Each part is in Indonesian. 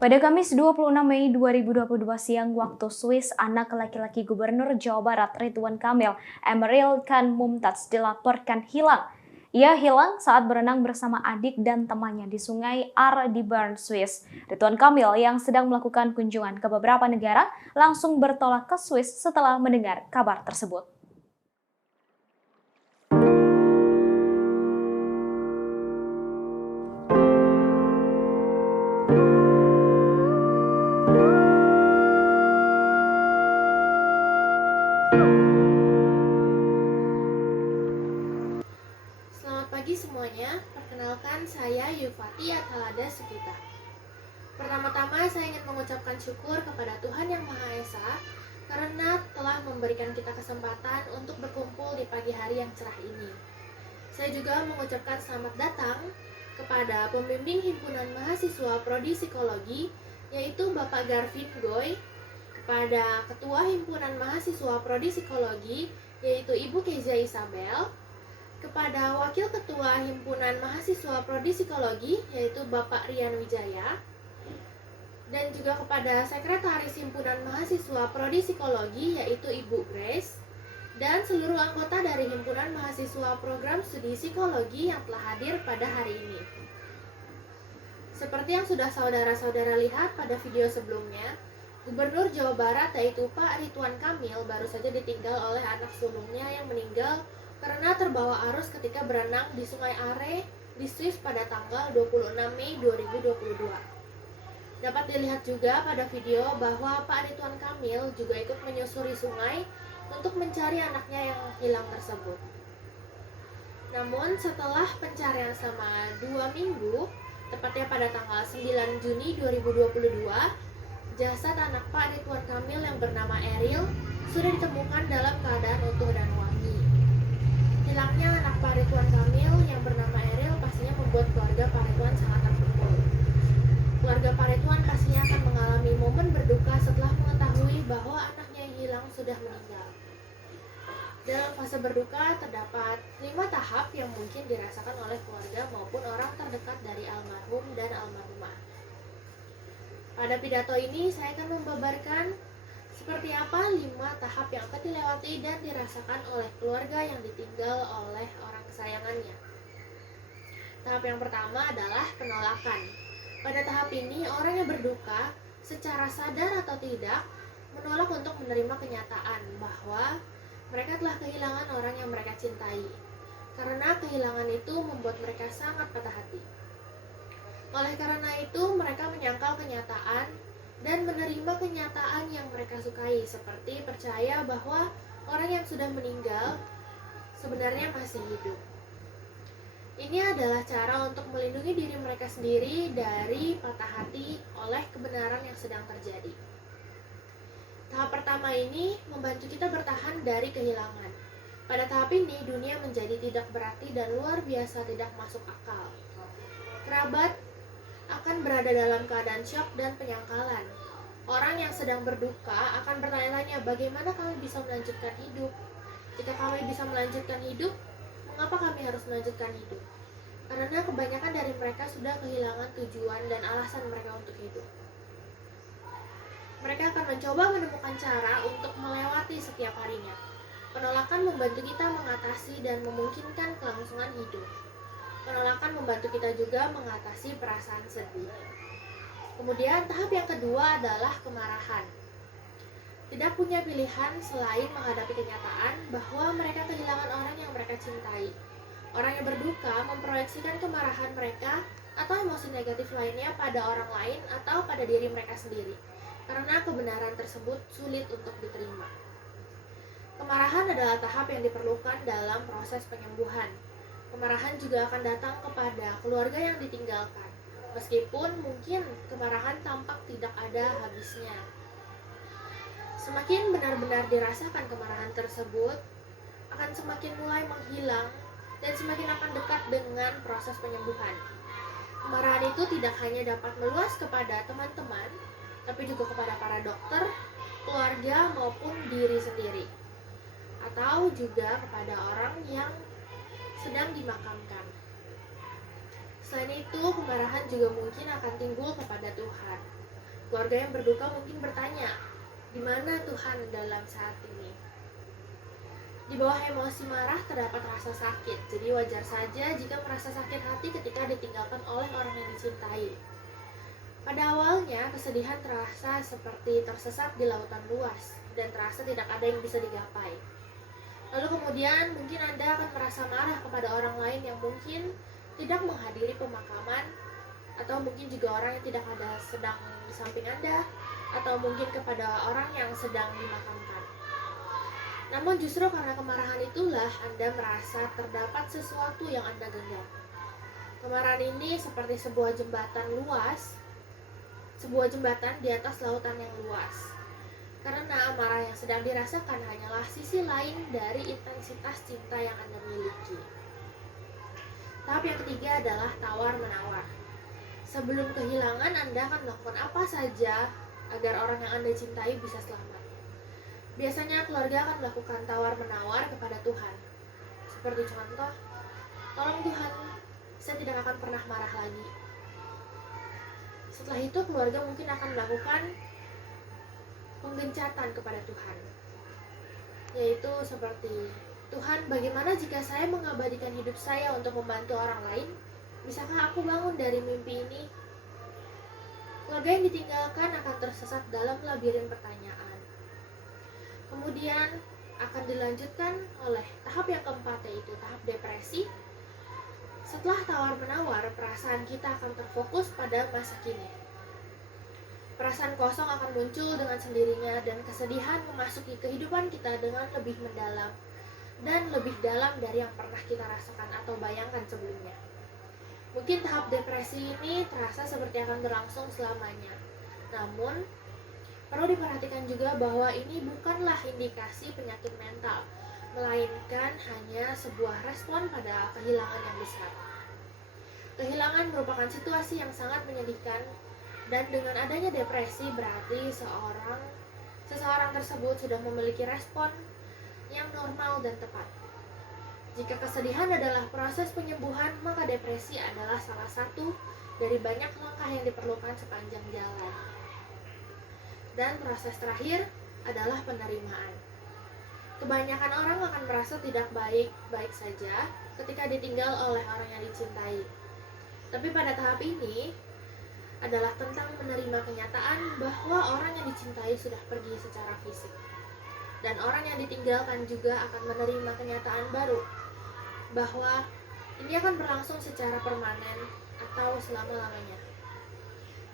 Pada Kamis 26 Mei 2022 siang waktu Swiss, anak laki-laki Gubernur Jawa Barat Ridwan Kamil, Emeril Khan Mumtaz, dilaporkan hilang. Ia hilang saat berenang bersama adik dan temannya di Sungai Aar di Bern, Swiss. Ridwan Kamil yang sedang melakukan kunjungan ke beberapa negara langsung bertolak ke Swiss setelah mendengar kabar tersebut. Selamat pagi semuanya, perkenalkan saya Yufati Atalada Sukita. Pertama-tama saya ingin mengucapkan syukur kepada Tuhan Yang Maha Esa karena telah memberikan kita kesempatan untuk berkumpul di pagi hari yang cerah ini. Saya juga mengucapkan selamat datang kepada pembimbing Himpunan Mahasiswa Prodi Psikologi, yaitu Bapak Garvin Goy, kepada Ketua Himpunan Mahasiswa Prodi Psikologi, yaitu Ibu Kezia Isabel, kepada Wakil Ketua Himpunan Mahasiswa Prodi Psikologi, yaitu Bapak Rian Wijaya, dan juga kepada Sekretaris Himpunan Mahasiswa Prodi Psikologi, yaitu Ibu Grace, dan seluruh anggota dari Himpunan Mahasiswa Program Studi Psikologi yang telah hadir pada hari ini. Seperti yang sudah saudara-saudara lihat pada video sebelumnya, Gubernur Jawa Barat yaitu Pak Ridwan Kamil baru saja ditinggal oleh anak sulungnya yang meninggal karena terbawa arus ketika berenang di Sungai Aare di Swiss pada tanggal 26 Mei 2022. Dapat dilihat juga pada video bahwa Pak Ridwan Kamil juga ikut menyusuri sungai untuk mencari anaknya yang hilang tersebut. Namun setelah pencarian selama 2 minggu, tepatnya pada tanggal 9 Juni 2022, jasad anak Pak Ridwan Kamil yang bernama Eril sudah ditemukan dalam keadaan utuh dan wangi. Hilangnya anak Pak Ridwan Kamil yang bernama Eril pastinya membuat keluarga Pak Ridwan sangat terpukul. Keluarga Pak Ridwan pastinya akan mengalami momen berduka setelah mengetahui bahwa anaknya yang hilang sudah meninggal. Dalam fase berduka terdapat 5 tahap yang mungkin dirasakan oleh keluarga maupun orang terdekat dari almarhum dan almarhumah. Pada pidato ini saya akan membabarkan seperti apa 5 tahap yang akan dilewati dan dirasakan oleh keluarga yang ditinggal oleh orang kesayangannya. Tahap yang pertama adalah penolakan. Pada tahap ini, orang yang berduka secara sadar atau tidak menolak untuk menerima kenyataan bahwa mereka telah kehilangan orang yang mereka cintai. Karena kehilangan itu membuat mereka sangat patah hati. Oleh karena itu, mereka menyangkal kenyataan dan menerima kenyataan yang mereka sukai, seperti percaya bahwa orang yang sudah meninggal sebenarnya masih hidup. Ini adalah cara untuk melindungi diri mereka sendiri dari patah hati oleh kebenaran yang sedang terjadi. Tahap pertama ini membantu kita bertahan dari kehilangan. Pada tahap ini, dunia menjadi tidak berarti dan luar biasa tidak masuk akal. Kerabat akan berada dalam keadaan syok dan penyangkalan. Orang yang sedang berduka akan bertanya-tanya bagaimana kami bisa melanjutkan hidup. Jika kami bisa melanjutkan hidup, mengapa kami harus melanjutkan hidup? Karena kebanyakan dari mereka sudah kehilangan tujuan dan alasan mereka untuk hidup. Mereka akan mencoba menemukan cara untuk melewati setiap harinya. Penolakan membantu kita mengatasi dan memungkinkan kelangsungan hidup. Penolakan membantu kita juga mengatasi perasaan sedih. Kemudian tahap yang kedua adalah kemarahan. Tidak punya pilihan selain menghadapi kenyataan bahwa mereka kehilangan orang yang mereka cintai. Orang yang berduka memproyeksikan kemarahan mereka atau emosi negatif lainnya pada orang lain atau pada diri mereka sendiri, karena kebenaran tersebut sulit untuk diterima. Kemarahan adalah tahap yang diperlukan dalam proses penyembuhan. Kemarahan juga akan datang kepada keluarga yang ditinggalkan, meskipun mungkin kemarahan tampak tidak ada habisnya. Semakin benar-benar dirasakan kemarahan tersebut, akan semakin mulai menghilang dan semakin akan dekat dengan proses penyembuhan. Kemarahan itu tidak hanya dapat meluas kepada teman-teman, tapi juga kepada para dokter, keluarga, maupun diri sendiri. Atau juga kepada orang yang sedang dimakamkan. Selain itu, kemarahan juga mungkin akan timbul kepada Tuhan. Keluarga yang berduka mungkin bertanya, di mana Tuhan dalam saat ini? Di bawah emosi marah terdapat rasa sakit, jadi wajar saja jika merasa sakit hati ketika ditinggalkan oleh orang yang dicintai. Pada awalnya, kesedihan terasa seperti tersesat di lautan luas, dan terasa tidak ada yang bisa digapai. Lalu kemudian mungkin Anda akan merasa marah kepada orang lain yang mungkin tidak menghadiri pemakaman, atau mungkin juga orang yang tidak ada sedang di samping Anda, atau mungkin kepada orang yang sedang dimakamkan. Namun justru karena kemarahan itulah Anda merasa terdapat sesuatu yang Anda genggam. Kemarahan ini seperti sebuah jembatan di atas lautan yang luas. Karena amarah yang sedang dirasakan hanyalah sisi lain dari intensitas cinta yang Anda miliki. Tahap yang ketiga adalah tawar-menawar. Sebelum kehilangan, Anda akan melakukan apa saja agar orang yang Anda cintai bisa selamat. Biasanya keluarga akan melakukan tawar-menawar kepada Tuhan. Seperti contoh, tolong Tuhan, saya tidak akan pernah marah lagi. Setelah itu keluarga mungkin akan melakukan penggencatan kepada Tuhan. Yaitu seperti, Tuhan, bagaimana jika saya mengabadikan hidup saya untuk membantu orang lain? Bisakah aku bangun dari mimpi ini? Keluarga yang ditinggalkan akan tersesat dalam labirin pertanyaan. Kemudian akan dilanjutkan oleh tahap yang keempat, yaitu tahap depresi. Setelah tawar-menawar, perasaan kita akan terfokus pada masa kini. Perasaan kosong akan muncul dengan sendirinya dan kesedihan memasuki kehidupan kita dengan lebih mendalam dan lebih dalam dari yang pernah kita rasakan atau bayangkan sebelumnya. Mungkin tahap depresi ini terasa seperti akan berlangsung selamanya. Namun, perlu diperhatikan juga bahwa ini bukanlah indikasi penyakit mental, melainkan hanya sebuah respon pada kehilangan yang besar. Kehilangan merupakan situasi yang sangat menyedihkan, dan dengan adanya depresi berarti seseorang tersebut sudah memiliki respon yang normal dan tepat. Jika kesedihan adalah proses penyembuhan, maka depresi adalah salah satu dari banyak langkah yang diperlukan sepanjang jalan. Dan proses terakhir adalah penerimaan. Kebanyakan orang akan merasa tidak baik-baik saja ketika ditinggal oleh orang yang dicintai. Tapi pada tahap ini adalah tentang menerima kenyataan bahwa orang yang dicintai sudah pergi secara fisik. Dan orang yang ditinggalkan juga akan menerima kenyataan baru, bahwa ini akan berlangsung secara permanen atau selama-lamanya.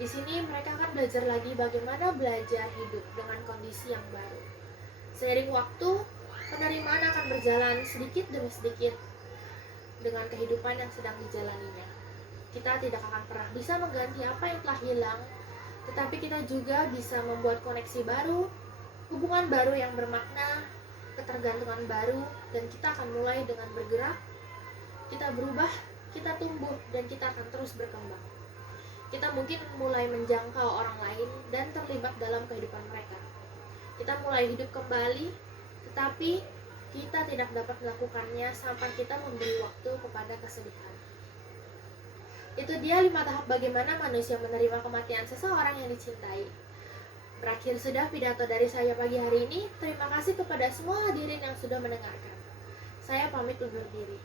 Di sini mereka akan belajar lagi bagaimana belajar hidup dengan kondisi yang baru. Seiring waktu, penerimaan akan berjalan sedikit demi sedikit dengan kehidupan yang sedang dijalaninya. Kita tidak akan pernah bisa mengganti apa yang telah hilang, tetapi kita juga bisa membuat koneksi baru, hubungan baru yang bermakna, ketergantungan baru, dan kita akan mulai dengan bergerak, kita berubah, kita tumbuh, dan kita akan terus berkembang. Kita mungkin mulai menjangkau orang lain dan terlibat dalam kehidupan mereka. Kita mulai hidup kembali, tetapi kita tidak dapat melakukannya sampai kita memberi waktu kepada kesedihan. Itu dia 5 tahap bagaimana manusia menerima kematian seseorang yang dicintai. Berakhir sudah pidato dari saya pagi hari ini. Terima kasih kepada semua hadirin yang sudah mendengarkan. Saya pamit undur diri.